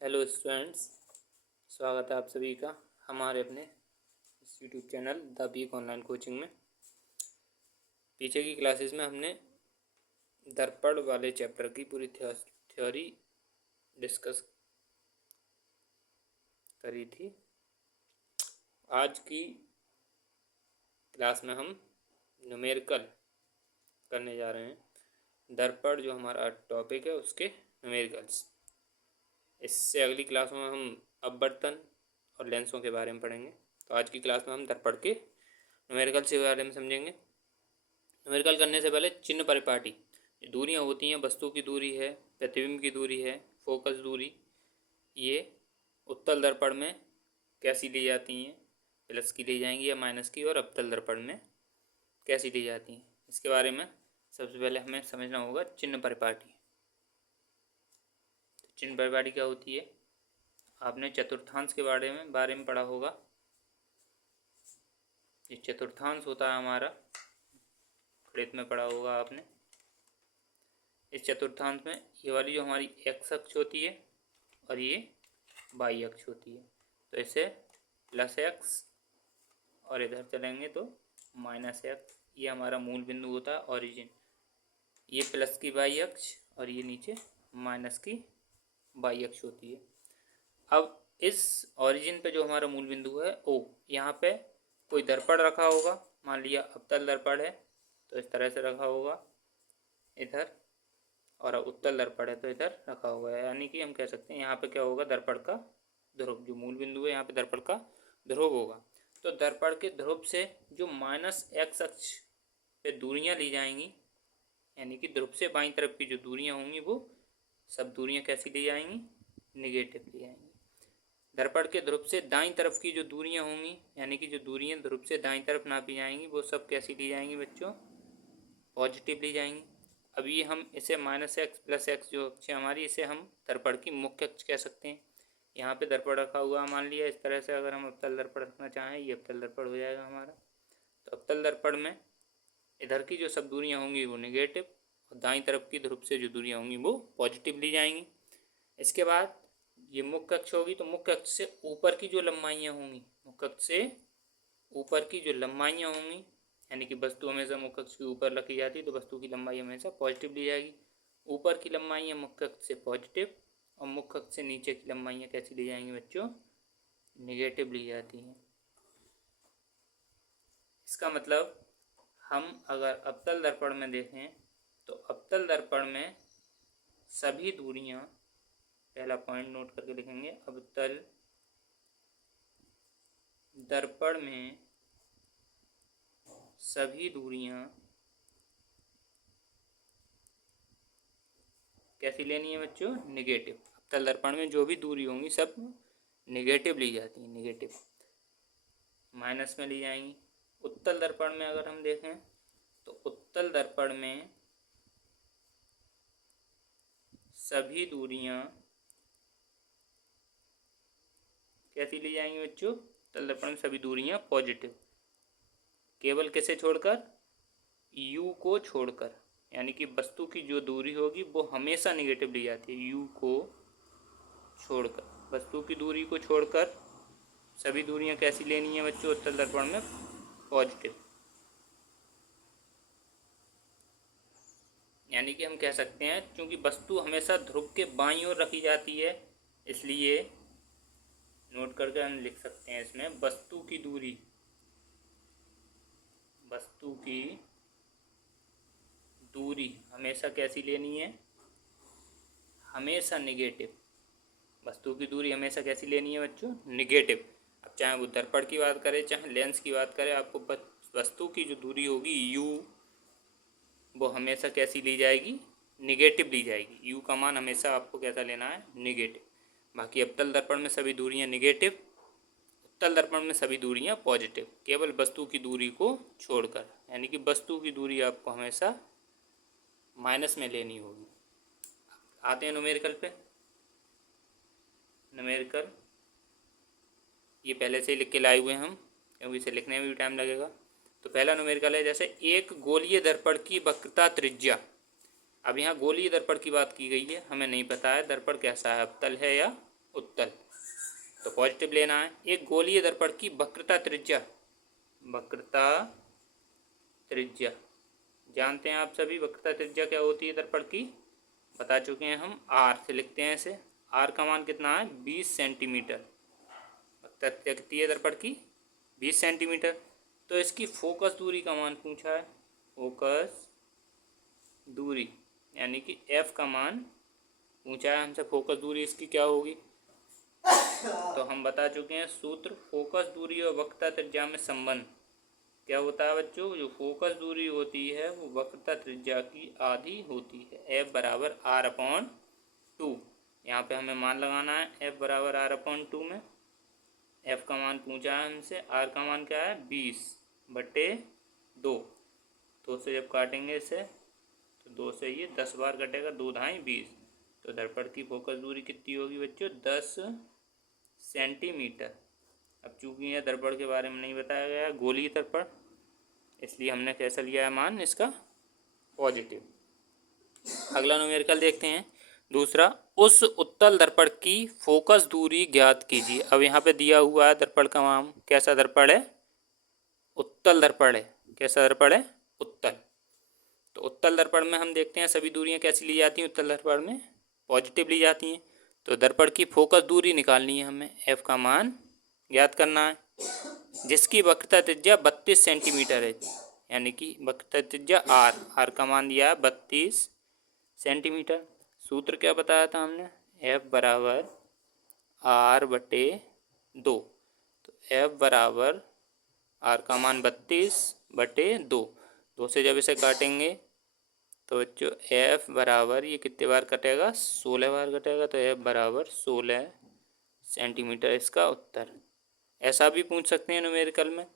Hello students, स्वागत है आप सभी का हमारे अपने इस YouTube channel the beak online coaching में। पीछे की क्लासेस में हमने दर्पण वाले चैप्टर की पूरी थ्योरी डिस्कस करी थी। आज की क्लास में हम न्यूमेरिकल करने जा रहे हैं। दर्पण जो हमारा टॉपिक है उसके न्यूमेरिकल्स। इससे अगली क्लास में हम अपवर्तन और लेंसों के बारे में पढ़ेंगे। तो आज की क्लास में हम दर्पण के न्यूमेरिकल के बारे में समझेंगे। न्यूमेरिकल करने से पहले चिन्ह परिपाटी दूरियां होती हैं, वस्तु की दूरी है, प्रतिबिंब की दूरी है, फोकस दूरी, ये उत्तल दर्पण में कैसी ली जाती हैं, प्लस की ली जाएंगी या माइनस की, और अवतल दर्पण में कैसी ली जाती हैं, इसके बारे में सबसे पहले हमें समझना होगा चिन्ह परिपाटी। चिन्ह परिपाटी क्या होती है? आपने चतुर्थांश के बारे में पढ़ा होगा। ये चतुर्थांश होता है हमारा, गणित में पढ़ा होगा आपने। इस चतुर्थांश में ये वाली जो हमारी एक्स अक्ष होती है और ये वाई अक्ष होती है, तो इसे प्लस एक्स और इधर चलेंगे तो माइनस एक्स, ये हमारा मूल बिंदु होता है, ओरिजिन। ये प्लस की वाई अक्ष और ये नीचे माइनस की वाई अक्ष होती है। अब इस ओरिजिन पे जो हमारा मूल बिंदु है ओ, यहाँ पे कोई दर्पण रखा होगा। मान लिया अवतल दर्पण है तो इस तरह से रखा होगा इधर, और उत्तल दर्पण है तो इधर रखा होगा। यानी कि हम कह सकते हैं यहाँ पे क्या होगा, दर्पण का ध्रुव, जो मूल बिंदु है यहाँ पे दर्पण का ध्रुव होगा। तो दर्पण के ध्रुव से जो माइनस एक्स अक्ष पे दूरियां ली जाएंगी, यानी कि ध्रुव से बाईं तरफ की जो दूरियां होंगी वो सब दूरियां कैसी ली जाएंगी, निगेटिव ली जाएंगी। दर्पण के ध्रुव से दाईं तरफ की जो दूरियां होंगी, यानी कि जो दूरियां ध्रुव से दाईं तरफ नापी जाएंगी, वो सब कैसी ली जाएंगी बच्चों, पॉजिटिव ली जाएंगी। अभी हम इसे माइनस एक्स प्लस एक्स जो अक्ष है हमारी, इसे हम दर्पण की मुख्य अक्ष कह सकते हैं। यहाँ पे दर्पण रखा हुआ मान लिया, इस तरह से अगर हम अवतल दर्पण रखना चाहें, ये अवतल दर्पण हो जाएगा हमारा। तो अवतल दर्पण में इधर की जो सब दूरियां होंगी वो निगेटिव, और दाईं तरफ की ध्रुव से जो दूरियां होंगी वो पॉजिटिव ली जाएंगी। इसके बाद ये मुख्य अक्ष होगी, तो मुख्य अक्ष से ऊपर की जो लंबाइयाँ होंगी, मुख्य अक्ष से ऊपर की जो लंबाइयाँ होंगी, यानी कि वस्तु हमेशा मुख्य अक्ष के ऊपर रखी जाती है तो वस्तु की लंबाई हमेशा पॉजिटिव ली जाएगी। ऊपर की लंबाइयाँ मुख्य अक्ष से पॉजिटिव, और मुख्य अक्ष से नीचे की लंबाइयाँ कैसी ली जाएंगी बच्चों, निगेटिव ली जाती हैं। इसका मतलब हम अगर अवतल दर्पण में देखें तो अवतल दर्पण में सभी दूरियां, पहला पॉइंट नोट करके लिखेंगे, अवतल दर्पण में सभी दूरियां कैसी लेनी है बच्चों, निगेटिव। अवतल दर्पण में जो भी दूरी होंगी सब निगेटिव ली जाती है, निगेटिव माइनस में ली जाएंगी। उत्तल दर्पण में अगर हम देखें तो उत्तल दर्पण में सभी दूरियां कैसी ली जाएंगी बच्चों, उत्तल दर्पण में सभी दूरियां पॉजिटिव, केवल किसे छोड़कर, u को छोड़कर, यानी कि वस्तु की जो दूरी होगी वो हमेशा निगेटिव ली जाती है। u को छोड़कर, वस्तु की दूरी को छोड़कर सभी दूरियां कैसी लेनी है बच्चों, उत्तल दर्पण में पॉजिटिव। यानी कि हम कह सकते हैं क्योंकि वस्तु हमेशा ध्रुव के बाईं ओर रखी जाती है, इसलिए नोट करके हम लिख सकते हैं इसमें वस्तु की दूरी, वस्तु की दूरी हमेशा कैसी लेनी है, हमेशा निगेटिव। वस्तु की दूरी हमेशा कैसी लेनी है बच्चों, निगेटिव। अब चाहे वो दर्पण की बात करें चाहे लेंस की बात करें, आपको वस्तु की जो दूरी होगी u, वो हमेशा कैसी ली जाएगी, निगेटिव ली जाएगी। u का मान हमेशा आपको कैसा लेना है, निगेटिव। बाकी अवतल दर्पण में सभी दूरियां निगेटिव, उत्तल दर्पण में सभी दूरियां पॉजिटिव, केवल वस्तु की दूरी को छोड़कर, यानी कि वस्तु की दूरी आपको हमेशा माइनस में लेनी होगी। आते हैं न्यूमेरिकल पे। न्यूमेरिकल ये पहले से ही लिख के लाए हुए हैं हम, क्योंकि इसे लिखने में भी टाइम लगेगा। तो पहला न्यूमेरिकल है जैसे एक गोलीय दर्पण की वक्रता त्रिज्या। अब यहाँ गोलीय दर्पण की बात की गई है, हमें नहीं पता है दर्पण कैसा है, अवतल है या उत्तल। तो पॉजिटिव लेना है। एक गोलीय दर्पण की वक्रता त्रिज्या जानते हैं आप सभी, वक्रता त्रिज्या क्या होती है दर्पण की, बता चुके हैं हम। आर से लिखते हैं इसे। आर का मान कितना है, 20 सेंटीमीटर। वक्रता त्रिज्या कितनी है दर्पण की, 20 सेंटीमीटर। तो इसकी फोकस दूरी का मान पूछा है, फोकस दूरी यानी कि एफ का मान पूछा है हमसे। फोकस दूरी इसकी क्या होगी, तो हम बता चुके हैं सूत्र। फोकस दूरी और वक्रता त्रिज्या में संबंध क्या होता है बच्चों, जो फोकस दूरी होती है वो वक्रता त्रिज्या की आधी होती है। एफ बराबर आर अपॉन 2। यहाँ पे हमें मान लगाना है एफ बराबर आर अपॉन 2 में। एफ का मान पूछा है हमसे, आर का मान क्या है 20/2। 2 से जब काटेंगे इसे तो 2 से ये 10 बार कटेगा, 2 ढाई 20। तो दर्पण की फोकस दूरी कितनी होगी बच्चों, 10 सेंटीमीटर। अब चूंकि यह दर्पण के बारे में नहीं बताया गया, गोलीय दर्पण, इसलिए हमने कैसा लिया है मान इसका, पॉजिटिव। अगला न्यूमेरिकल देखते हैं। दूसरा, उस उत्तल दर्पण की फोकस दूरी ज्ञात कीजिए। अब यहाँ पे दिया हुआ है दर्पण का मान, कैसा दर्पण है, उत्तल दर्पण है। कैसा दर्पण है, उत्तल। तो उत्तल दर्पण में हम देखते हैं सभी दूरियां कैसी ली जाती हैं, उत्तल दर्पण में पॉजिटिव ली जाती हैं। तो दर्पण की फोकस दूरी निकालनी है हमें, एफ का मान ज्ञात करना है, जिसकी वक्रता त्रिज्या 32 सेंटीमीटर है। यानी कि वक्रता त्रिज्या आर का मान दिया है 32 सेंटीमीटर। सूत्र क्या बताया था हमने, एफ बराबर R/2। तो एफ बराबर आर का मान 32/2। 2 से जब इसे काटेंगे तो बच्चों एफ बराबर ये कितने बार कटेगा, 16 बार कटेगा। तो एफ बराबर 16 सेंटीमीटर इसका उत्तर। ऐसा भी पूछ सकते हैं न्यूमेरिकल में,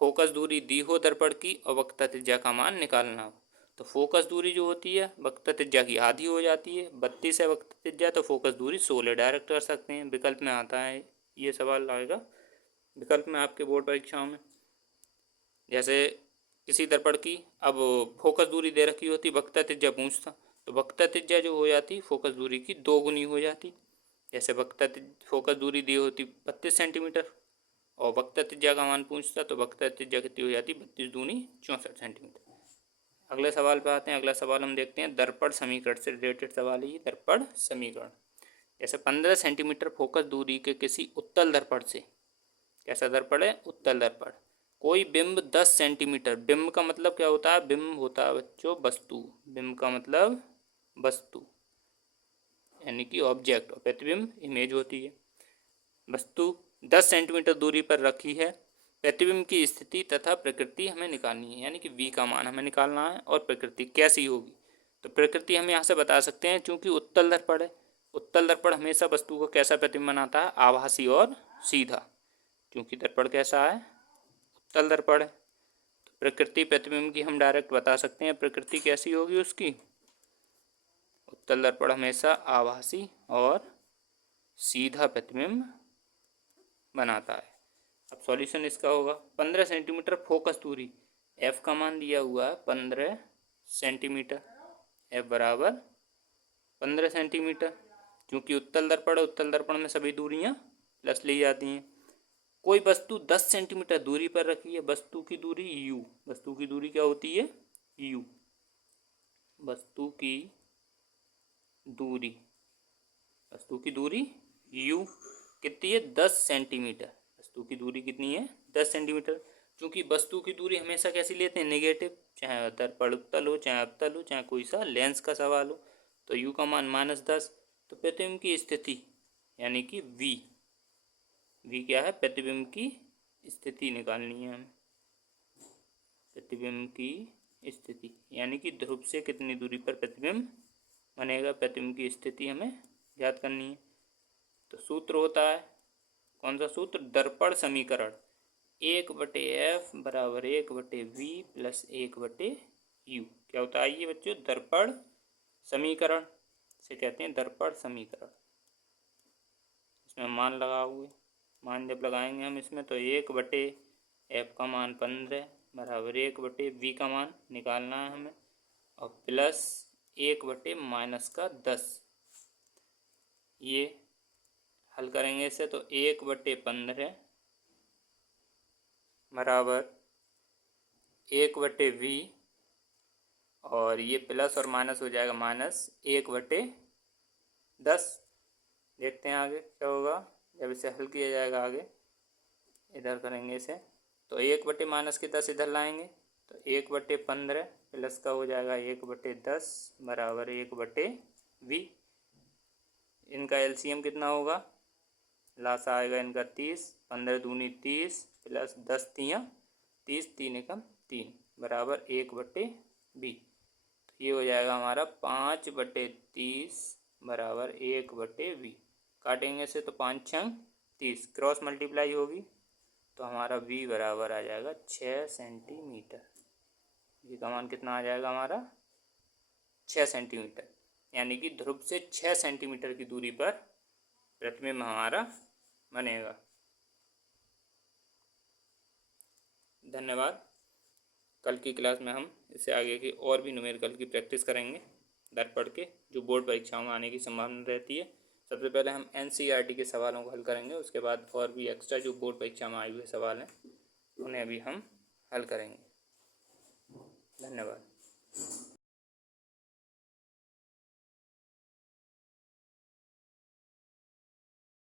फोकस दूरी दी हो दर्पण की और वक्रता त्रिज्या का मान निकालना हो। तो फोकस दूरी जो होती है वक्रता त्रिज्या की आधी हो जाती है। 32 है वक्रता त्रिज्या, तो फोकस दूरी 16 डायरेक्ट कर सकते हैं। विकल्प में आता है, ये सवाल आएगा विकल्प में आपके बोर्ड परीक्षाओं में। जैसे किसी दर्पण की अब फोकस दूरी दे रखी होती, वक्रता त्रिज्या पूछता, तो वक्रता त्रिज्या जो हो जाती फोकस दूरी की 2 गुनी हो जाती। जैसे फोकस दूरी दी होती 32 सेंटीमीटर और वक्रता त्रिज्या का मान पूछता, तो वक्रता त्रिज्या कितनी हो जाती, 32 दूनी 64 सेंटीमीटर। अगले सवाल पे आते हैं। अगला सवाल हम देखते हैं दर्पण समीकरण से रिलेटेड सवाल है ये, दर्पण समीकरण। जैसे 15 सेंटीमीटर फोकस दूरी के किसी उत्तल दर्पण से, कैसा दर्पण है, उत्तल दर्पण, कोई बिंब 10 सेंटीमीटर, बिंब का मतलब क्या होता है, बिंब होता है बच्चों वस्तु, बिंब का मतलब वस्तु यानी कि ऑब्जेक्ट, और प्रतिबिंब इमेज होती है। वस्तु 10 सेंटीमीटर दूरी पर रखी है, प्रतिबिंब की स्थिति तथा प्रकृति हमें निकालनी है, यानी कि v का मान हमें निकालना है और प्रकृति कैसी होगी। तो प्रकृति हम यहाँ से बता सकते हैं, चूंकि उत्तल दर्पण है, उत्तल दर्पण हमेशा वस्तु को कैसा प्रतिबिंब बनाता है, आभासी और सीधा। क्योंकि दर्पण कैसा है, उत्तल दर्पण है, तो प्रकृति प्रतिबिंब की हम डायरेक्ट बता सकते हैं। प्रकृति कैसी होगी उसकी, उत्तल दर्पण हमेशा आभासी और सीधा प्रतिबिंब बनाता है। अब सॉल्यूशन इसका होगा, 15 सेंटीमीटर फोकस दूरी, एफ का मान दिया हुआ है 15 सेंटीमीटर, एफ बराबर 15 सेंटीमीटर। क्योंकि उत्तल दर्पण है, उत्तल दर्पण में सभी दूरियां प्लस ली जाती हैं। कोई वस्तु 10 सेंटीमीटर दूरी पर रखी है, वस्तु की दूरी u, वस्तु की दूरी क्या होती है, u, वस्तु की दूरी, वस्तु की दूरी u कितनी है, 10 सेंटीमीटर। वस्तु की दूरी कितनी है, 10 सेंटीमीटर। क्योंकि वस्तु की दूरी हमेशा कैसी लेते हैं, नेगेटिव, चाहे दर्पण उत्तल हो, चाहे अवतल हो, चाहे कोई सा लेंस का सवाल हो। तो u का मान -10। तो प्रतिबिंब की स्थिति यानी कि v क्या है, प्रतिबिंब की स्थिति निकालनी है हमें। प्रतिबिंब की स्थिति यानी कि ध्रुव से कितनी दूरी पर प्रतिबिंब बनेगा, प्रतिबिंब की स्थिति हमें ज्ञात करनी है। तो सूत्र होता है, कौन सा सूत्र, दर्पण समीकरण, 1/f बराबर 1/v प्लस 1/u। क्या होता है ये बच्चों, दर्पण समीकरण से कहते हैं दर्पण समीकरण। इसमें मान लगा हुए, मान जब लगाएंगे हम इसमें, तो 1/f का मान 15 बराबर 1/v का मान निकालना है हमें, और प्लस 1/-10, ये हल करेंगे इसे तो 1/15 बराबर 1/v, और ये प्लस और माइनस हो जाएगा -1/10। देखते हैं आगे क्या होगा जब इसे हल किया जाएगा। आगे इधर करेंगे इसे तो 1/-10 इधर लाएंगे तो 1/15 प्लस का हो जाएगा 1/10 बराबर 1/v। इनका एलसीएम कितना होगा, लासा आएगा इनका 30, 15 दूनी 30 प्लस 10 तियाँ 30, 3 एकम 3 बराबर 1/20। तो ये हो जाएगा हमारा 5/30 बराबर 1/20। काटेंगे से तो 5 छंग 30, क्रॉस मल्टीप्लाई होगी तो हमारा v बराबर आ जाएगा 6 सेंटीमीटर। ये का मान कितना आ जाएगा हमारा 6 सेंटीमीटर, यानी कि ध्रुव से 6 सेंटीमीटर की दूरी पर प्रतिबिंब हमारा बनेगा। धन्यवाद। कल की क्लास में हम इससे आगे की और भी न्यूमेरिकल की प्रैक्टिस करेंगे दर पढ़ के, जो बोर्ड परीक्षाओं में आने की संभावना रहती है। सबसे पहले हम एनसीईआरटी के सवालों को हल करेंगे, उसके बाद और भी एक्स्ट्रा जो बोर्ड परीक्षा में आए हुए सवाल हैं उन्हें भी हम हल करेंगे। धन्यवाद।